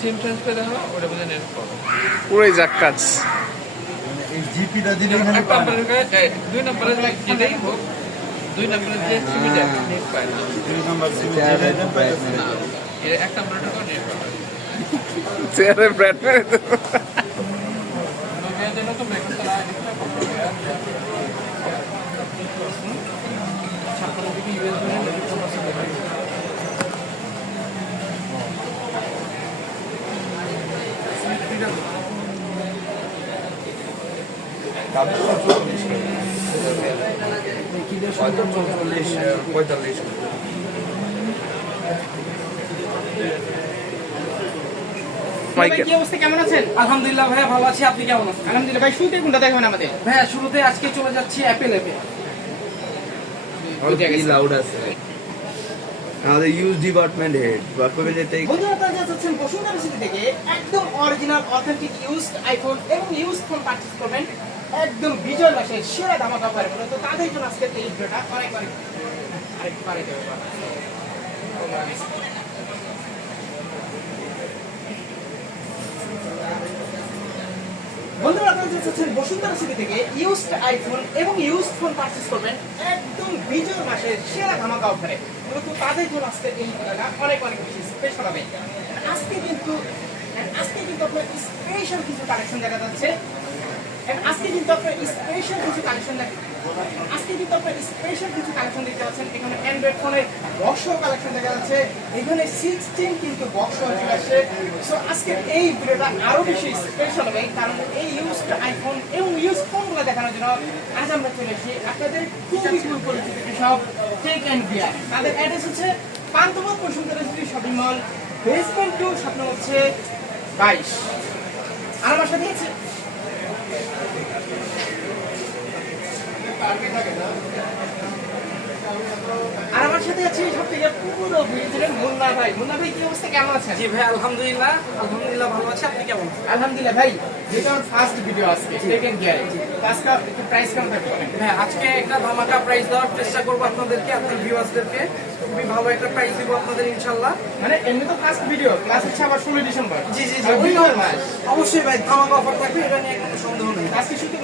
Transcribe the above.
সিম transfer ওটা বোঝা net পাবো পুরোই যাক কাজ। মানে এই জিপিটা দিলে এখানে দুই নম্বরে যেটাই হোক দুই নম্বরে যে সিমে দেয় নেট পায় না। দুই নাম্বার সিমে যেটা দেন না। এর এক নম্বরে টাকা নেট পাবে চেয়ারে ব্র্যান্ড মেরে দেবো। নতুন নতুন চল্লিশ আলহামদুলিল্লাহ ভাইয়া ভালো আছি। আপনি কেমন আছেন? আলহামদুলিল্লাহ ভাই শুরুতে কোনটা দেখাবেন আমাদের? ভাইয়া শুরুতে আজকে চলে যাচ্ছি অ্যাপেল অ্যাপে লাউড আছে। আমাদের ইউজ ডিপার্টমেন্ট হেড বাক্যকে যেতে বন্ধুরা আপনারা যা চাচ্ছেন বসুন্ধরা সিটি থেকে একদম অরিজিনাল অথেন্টিক ইউজড আইফোন এবং ইউজড ফোন পারচেজ করবেন। একদম বিজয় মাসের সেরা ধামাকা অফারে মূলত তাদের জন্য আজকে এই ভিডিওটা অনেক অনেক আইফোন এবং ফোন করবেন একদম মূলত তাদের জন্য আজকে এই ভিডিওটা অনেক অনেক বেশি আজকে কিন্তু আজকে কিন্তু আপনার স্পেশাল কিছু কালেকশন দেখা যাচ্ছে। আজকে কিন্তু আপনার স্পেশাল কিছু কালেকশন আজকে কিন্তু আপনার স্পেশাল কিছু কালেকশন দেখতে পাচ্ছেন। এখানে অ্যান্ড্রয়েড ফোনের বক্স কালেকশন দেখা যাচ্ছে। এখানে সিক্সটিন কিন্তু বক্স চলে আসছে। সো আজকে এই ভিডিওটা আরও বেশি স্পেশাল হবে। কারণ এই ইউজড আইফোন এবং ইউজ ফোনগুলো দেখানোর জন্য আজ আমরা চলে এসেছি আপনাদের খুবই খুবই পরিচিত সব টেক অ্যান্ড বিয়ার তাদের অ্যাড্রেস হচ্ছে Panthapath Bashundhara shopping mall basement two স্বপ্ন হচ্ছে বাইশ। আর আমার সাথে আছে আর আমার সাথে আছে সব থেকে পুরো ভিডিওর মুন্না ভাই। মুন্না ভাই কি অবস্থা? কেমন আছেন? জি ভাই আলহামদুলিল্লাহ। আলহামদুলিল্লাহ ভালো আছি। আপনি কেমন আলহামদুলিল্লাহ ভাই যেটা আমার ফার্স্ট ভিডিও আজকে সেকেন্ড গিয়ারে আজকে একটু প্রাইস কেমন থাকবে? ভাই আজকে একটা ধামাকা প্রাইস দেওয়ার চেষ্টা করব আপনাদেরকে আপনার ভিউয়ার্সদেরকে খুবই ভালো একটা প্রাইস দিব আপনাদের ইনশাল্লাহ। মানে এমনি তো ফার্স্ট ভিডিও ক্লাস হচ্ছে আবার ষোলো ডিসেম্বর। জি জি জি। অবশ্যই ভাই ধামাকা অফার থাকবে এটা নিয়ে কোনো সন্দেহ নেই। আজকে শুধু